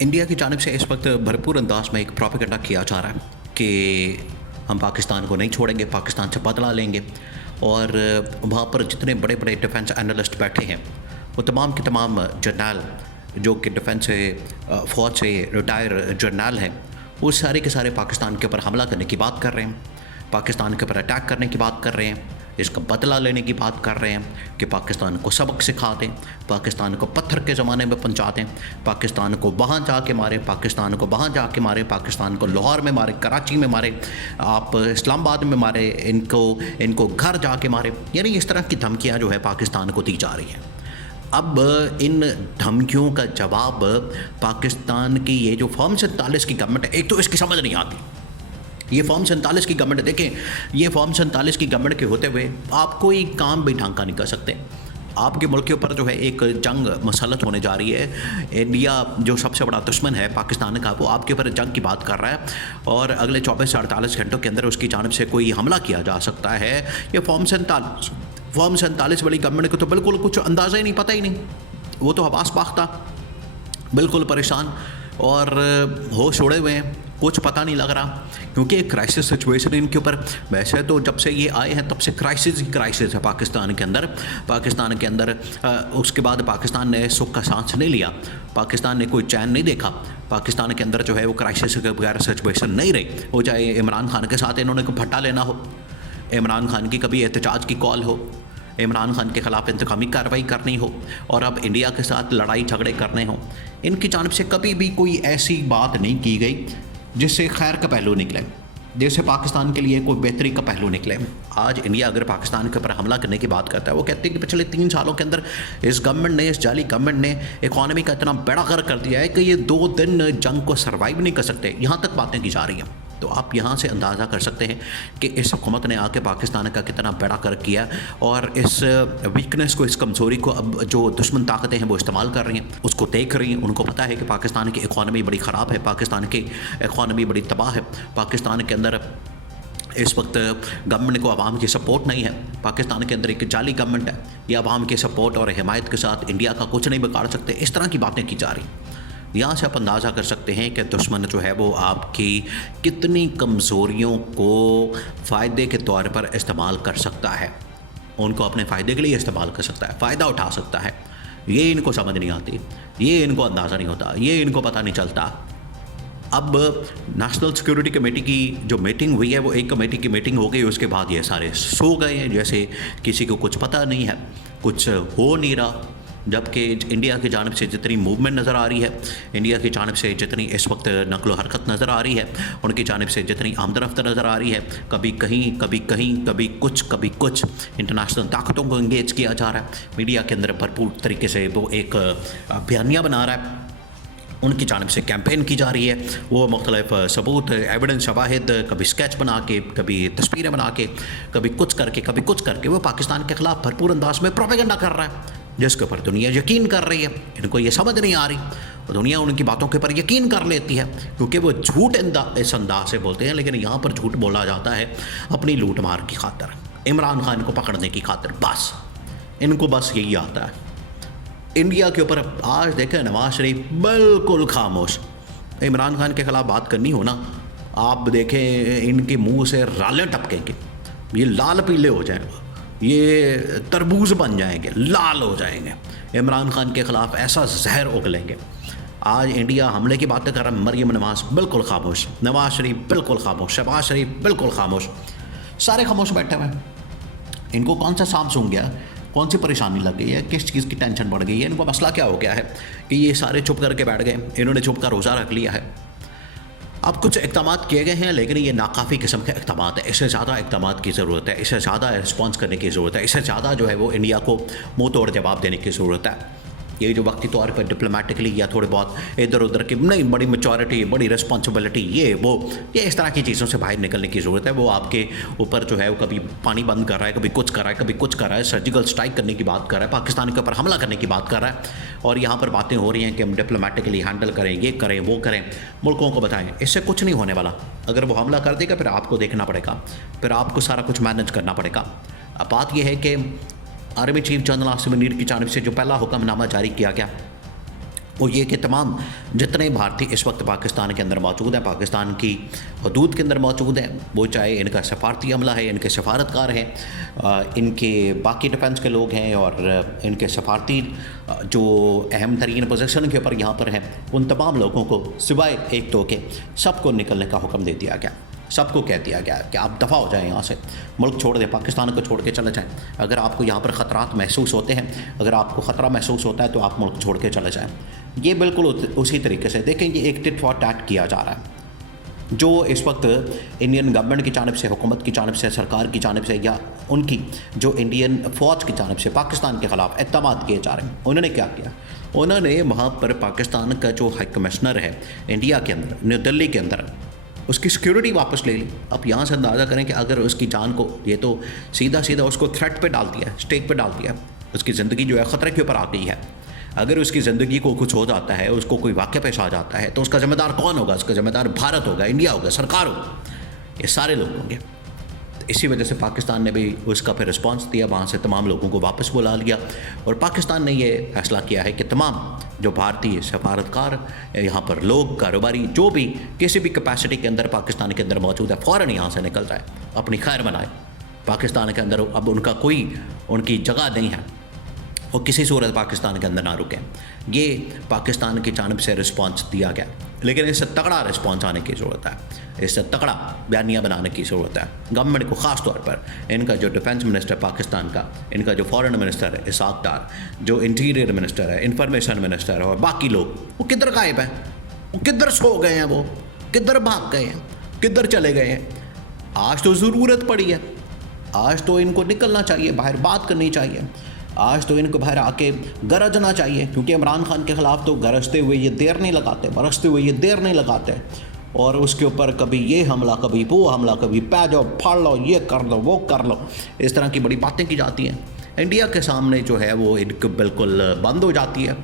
India की जानिब से इस वक्त भरपूर अंदाज में एक प्रोपेगेंडा किया जा रहा है कि हम पाकिस्तान को नहीं छोड़ेंगे, पाकिस्तान से बदला लेंगे। और वहाँ पर जितने बड़े बड़े डिफेंस एनालिस्ट बैठे हैं वो तमाम के तमाम जर्नल जो कि डिफेंस से फ़ौज से रिटायर जर्नल हैं, वो सारे के सारे पाकिस्तान के ऊपर हमला करने की बात कर रहे हैं, पाकिस्तान के ऊपर अटैक करने की बात कर रहे हैं, इसका बदला लेने की बात कर रहे हैं कि पाकिस्तान को सबक सिखा दें, पाकिस्तान को पत्थर के ज़माने में पहुंचा दें, पाकिस्तान को वहाँ जाके मारें, पाकिस्तान को वहाँ जाके मारें, पाकिस्तान को लाहौर में मारें, कराची में मारें, आप इस्लामाबाद में मारें, इनको घर जाके मारें। यानी इस तरह की धमकियाँ जो है पाकिस्तान को दी जा रही हैं। अब इन धमकियों का जवाब पाकिस्तान की ये जो फॉर्म 47 की गवर्नमेंट है, एक तो इसकी समझ नहीं आती। ये फॉर्म 47 की गवर्नमेंट, देखें, ये फॉर्म 47 की गवर्नमेंट के होते हुए आप कोई काम भी ढंग का नहीं कर सकते। आपके मुल्क के ऊपर जो है एक जंग मसलत होने जा रही है। इंडिया जो सबसे बड़ा दुश्मन है पाकिस्तान का, वो आपके ऊपर जंग की बात कर रहा है और अगले 24 से 48 घंटों के अंदर उसकी जानिब से कोई हमला किया जा सकता है। ये फॉर्म 47 वाली गवर्नमेंट को तो बिल्कुल कुछ अंदाज़ा ही नहीं, पता ही नहीं। वो तो हवास बाख्ता, बिल्कुल परेशान और होश उड़े हुए हैं, कुछ पता नहीं लग रहा, क्योंकि एक क्राइसिस सिचुएशन इनके ऊपर। वैसे तो जब से ये आए हैं तब से क्राइसिस ही क्राइसिस है पाकिस्तान के अंदर। उसके बाद पाकिस्तान ने सुख का सांस नहीं लिया, पाकिस्तान ने कोई चैन नहीं देखा। पाकिस्तान के अंदर जो है वो क्राइसिस के बगैर सिचुएशन नहीं रही। वो चाहे इमरान खान के साथ इन्होंने कोई फट्टा लेना हो, इमरान खान की कभी एहतजाज की कॉल हो, इमरान खान के ख़िलाफ़ इंतकामी कार्रवाई करनी हो, और अब इंडिया के साथ लड़ाई झगड़े करने हों, इनकी जानिब से कभी भी कोई ऐसी बात नहीं की गई जिससे खैर का पहलू निकले, जैसे पाकिस्तान के लिए कोई बेहतरी का पहलू निकले। आज इंडिया अगर पाकिस्तान के ऊपर हमला करने की बात करता है, वो कहते हैं कि पिछले 3 सालों के अंदर इस गवर्नमेंट ने, इस जाली गवर्नमेंट ने इकॉनमी का इतना बेड़ा गर्क कर दिया है कि ये 2 दिन जंग को सर्वाइव नहीं कर सकते। यहाँ तक बातें की जा रही हैं। तो आप यहाँ से अंदाज़ा कर सकते हैं कि इस हुकूमत ने आके पाकिस्तान का कितना बेड़ा गर्क किया, और इस वीकनेस को, इस कमज़ोरी को अब जो दुश्मन ताकतें हैं वो इस्तेमाल कर रही हैं, उसको देख रही हैं। उनको पता है कि पाकिस्तान की इकॉनमी बड़ी ख़राब है, पाकिस्तान की इकॉनमी बड़ी तबाह है, पाकिस्तान के अंदर इस वक्त गवर्नमेंट को आवाम की सपोर्ट नहीं है, पाकिस्तान के अंदर एक जाली गवर्नमेंट है, ये आवाम के सपोर्ट और हिमायत के साथ इंडिया का कुछ नहीं बिगाड़ सकते। इस तरह की बातें की जा रही। यहाँ से आप अंदाज़ा कर सकते हैं कि दुश्मन जो है वो आपकी कितनी कमज़ोरियों को फ़ायदे के तौर पर इस्तेमाल कर सकता है, उनको अपने फ़ायदे के लिए इस्तेमाल कर सकता है, फ़ायदा उठा सकता है। ये इनको समझ नहीं आती, ये इनको अंदाज़ा नहीं होता, ये इनको पता नहीं चलता। अब नेशनल सिक्योरिटी कमेटी की जो मीटिंग हुई है, वो एक कमेटी की मीटिंग हो गई, उसके बाद ये सारे सो गए हैं जैसे किसी को कुछ पता नहीं है, कुछ हो नहीं रहा। जबकि इंडिया की जानिब से जितनी मूवमेंट नज़र आ रही है, इंडिया की जानिब से जितनी इस वक्त नकलो हरकत नज़र आ रही है, उनकी जानिब से जितनी आमदरफ्त नज़र आ रही है, कभी कहीं कभी कहीं, कभी कुछ इंटरनेशनल ताकतों को इंगेज किया जा रहा है। मीडिया के अंदर भरपूर तरीके से वो एक बयानिया बना रहा है, उनकी जानिब से कैंपेन की जा रही है। वो मुख्तलिफ सबूत, एविडेंस, शवाहिद, कभी स्केच बना के, कभी तस्वीरें बना के, कभी कुछ करके वो पाकिस्तान के ख़िलाफ़ भरपूर अंदाज में प्रोपेगेंडा कर रहा है, जिसके ऊपर दुनिया यकीन कर रही है। इनको ये समझ नहीं आ रही, दुनिया उनकी बातों के ऊपर यकीन कर लेती है, क्योंकि वो झूठ इस अंदाज से बोलते हैं। लेकिन यहाँ पर झूठ बोला जाता है अपनी लूट मार की खातर, इमरान खान को पकड़ने की खातिर। बस इनको बस यही आता है। इंडिया के ऊपर आज देखें, नवाज शरीफ बिल्कुल खामोश। इमरान खान के ख़िलाफ़ बात करनी हो ना, आप देखें इनके मुंह से रालें टपकेंगे, ये लाल पीले हो जाएंगे, ये तरबूज बन जाएंगे, लाल हो जाएंगे। इमरान खान के ख़िलाफ़ ऐसा जहर उगलेंगे। आज इंडिया हमले की बातें कर रहा है, मरियम नवाज बिल्कुल खामोश, नवाज शरीफ बिल्कुल खामोश, शहबाज शरीफ बिल्कुल खामोश, सारे खामोश बैठे हुए हैं। इनको कौन सा सांप सूंघ गया, कौन सी परेशानी लग गई है, किस चीज़ की टेंशन बढ़ गई है, इनको मसला क्या हो गया है कि ये सारे चुप करके बैठ गए, इन्होंने चुप कर रोज़ा रख लिया है। अब कुछ इक़दाम किए गए हैं, लेकिन ये नाकाफ़ी किस्म के इक़दाम है। इससे ज़्यादा इक़दाम की ज़रूरत है, इससे ज़्यादा रिस्पॉन्स करने की ज़रूरत है, इससे ज़्यादा जो है वो इंडिया को मुँह तोड़ जवाब देने की ज़रूरत है। ये जो वक्ती तौर पर डिप्लोमेटिकली या थोड़े बहुत इधर उधर की नहीं, बड़ी मैच्योरिटी, बड़ी रिस्पॉन्सिबिलिटी, ये इस तरह की चीज़ों से बाहर निकलने की ज़रूरत है। वो आपके ऊपर जो है वो कभी पानी बंद कर रहा है, कभी कुछ कर रहा है, सर्जिकल स्ट्राइक करने की बात कर रहा है, पाकिस्तान के ऊपर हमला करने की बात कर रहा है। और यहाँ पर बातें हो रही हैं कि हम डिप्लोमेटिकली हैंडल करें, ये करें, वो करें, मुल्कों को बताएं। इससे कुछ नहीं होने वाला। अगर वो हमला कर देगा फिर आपको देखना पड़ेगा, फिर आपको सारा कुछ मैनेज करना पड़ेगा। अब बात यह है कि army chief general Asim Munir की जानिब से जो पहला हुक्मनामा जारी किया गया, वो ये कि तमाम जितने भारतीय इस वक्त पाकिस्तान के अंदर मौजूद हैं, पाकिस्तान की हदूद के अंदर मौजूद हैं, वो चाहे इनका सफारती अमला है, इनके सफारतकार हैं, इनके बाकी डिफेंस के लोग हैं और इनके सफारती जो अहम तरीन पोजीशन के ऊपर यहाँ पर हैं, उन तमाम लोगों को सिवाय एक दो के सबको निकलने का हुक्म दे दिया गया। सबको कह दिया गया कि आप दफ़ा हो जाएं यहाँ से, मुल्क छोड़ दें, पाकिस्तान को छोड़ के चले जाएं। अगर आपको यहाँ पर ख़तरात महसूस होते हैं, अगर आपको ख़तरा महसूस होता है तो आप मुल्क छोड़ के चले जाएं। ये बिल्कुल उसी तरीके से देखें, ये एक टिट फॉर टैट किया जा रहा है जो इस वक्त इंडियन गवर्नमेंट की जानिब से, हुकूमत की जानिब से, सरकार की जानिब से या उनकी जो इंडियन फ़ौज की जानिब से पाकिस्तान के ख़िलाफ़ इक़दाम किए जा रहे हैं। उन्होंने क्या किया? उन्होंने वहाँ पर पाकिस्तान का जो हाई कमिश्नर है इंडिया के अंदर, न्यू दिल्ली के अंदर, उसकी सिक्योरिटी वापस ले ली। अब यहाँ से अंदाज़ा करें कि अगर उसकी जान को, ये तो सीधा सीधा उसको थ्रेट पे डाल दिया है, स्टेक पे डाल दिया है, उसकी ज़िंदगी जो है ख़तरे के ऊपर आ गई है। अगर उसकी ज़िंदगी को कुछ हो जाता है, उसको कोई वाक़या पेश आ जाता है, तो उसका ज़िम्मेदार कौन होगा? उसका ज़िम्मेदार भारत होगा, इंडिया होगा, सरकार होगा, ये सारे लोग होंगे। तो इसी वजह से पाकिस्तान ने भी उसका फिर रिस्पॉन्स दिया, वहाँ से तमाम लोगों को वापस बुला लिया और पाकिस्तान ने ये फैसला किया है कि तमाम जो भारतीय सफारतकार, यहाँ पर लोग, कारोबारी, जो भी किसी भी कैपेसिटी के अंदर पाकिस्तान के अंदर मौजूद है, फ़ौरन यहाँ से निकल जाए, अपनी खैर बनाए। पाकिस्तान के अंदर अब उनका कोई, उनकी जगह नहीं है, वो किसी सूरत पाकिस्तान के अंदर ना रुकें। ये पाकिस्तान की जानिब से रिस्पॉन्स दिया गया, लेकिन इससे तगड़ा रिस्पॉन्स आने की ज़रूरत है, इससे तगड़ा बयानिया बनाने की ज़रूरत है गवर्नमेंट को। ख़ास तौर पर इनका जो डिफेंस मिनिस्टर पाकिस्तान का, इनका जो फॉरेन मिनिस्टर है इसाक डार, जो इंटीरियर मिनिस्टर है, इंफॉर्मेशन मिनिस्टर है और बाकी लोग, वो किधर गायब हैं? वो किधर सो गए हैं? वो किधर भाग गए हैं? किधर चले गए हैं? आज तो ज़रूरत पड़ी है, आज तो इनको निकलना चाहिए, बाहर बात करनी चाहिए, आज तो इनको बाहर आके गरजना चाहिए, क्योंकि इमरान खान के ख़िलाफ़ तो गरजते हुए ये देर नहीं लगाते, बरसते हुए ये देर नहीं लगाते, और उसके ऊपर कभी ये हमला, कभी वो हमला, कभी पै जाओ, फाड़ लो, ये कर लो, वो कर लो, इस तरह की बड़ी बातें की जाती हैं। इंडिया के सामने जो है वो इनको बिल्कुल बंद हो जाती है,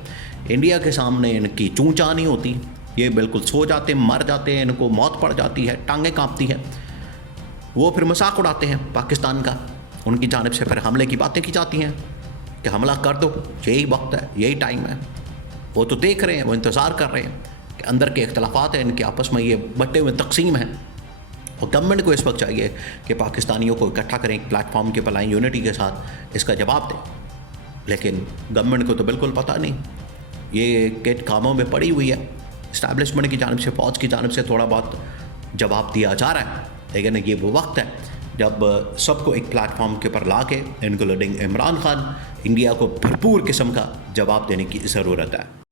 इंडिया के सामने इनकी चूंचा नहीं होती, ये बिल्कुल सो जाते, मर जाते हैं, इनको मौत पड़ जाती है, टांगें काँपती हैं। वो फिर मजाक उड़ाते हैं पाकिस्तान का, उनकी जानिब से फिर हमले की बातें की जाती हैं कि हमला कर दो, यही वक्त है, यही टाइम है। वो तो देख रहे हैं, वो इंतज़ार कर रहे हैं कि अंदर के इख्तलाफात हैं इनके आपस में, ये बटे हुए तकसीम हैं। और गवर्नमेंट को इस वक्त चाहिए कि पाकिस्तानियों को इकट्ठा करें, एक प्लेटफॉर्म के पर लाएं, यूनिटी के साथ इसका जवाब दें। लेकिन गवर्नमेंट को तो बिल्कुल पता नहीं, ये किट कामों में पड़ी हुई है। इस्टेब्लिशमेंट की जानिब से, फ़ौज की जानिब से थोड़ा बहुत जवाब दिया जा रहा है, लेकिन ये वो वक्त है जब सबको एक प्लेटफॉर्म के ऊपर ला के, इंक्लूडिंग इमरान खान, इंडिया को भरपूर किस्म का जवाब देने की ज़रूरत है।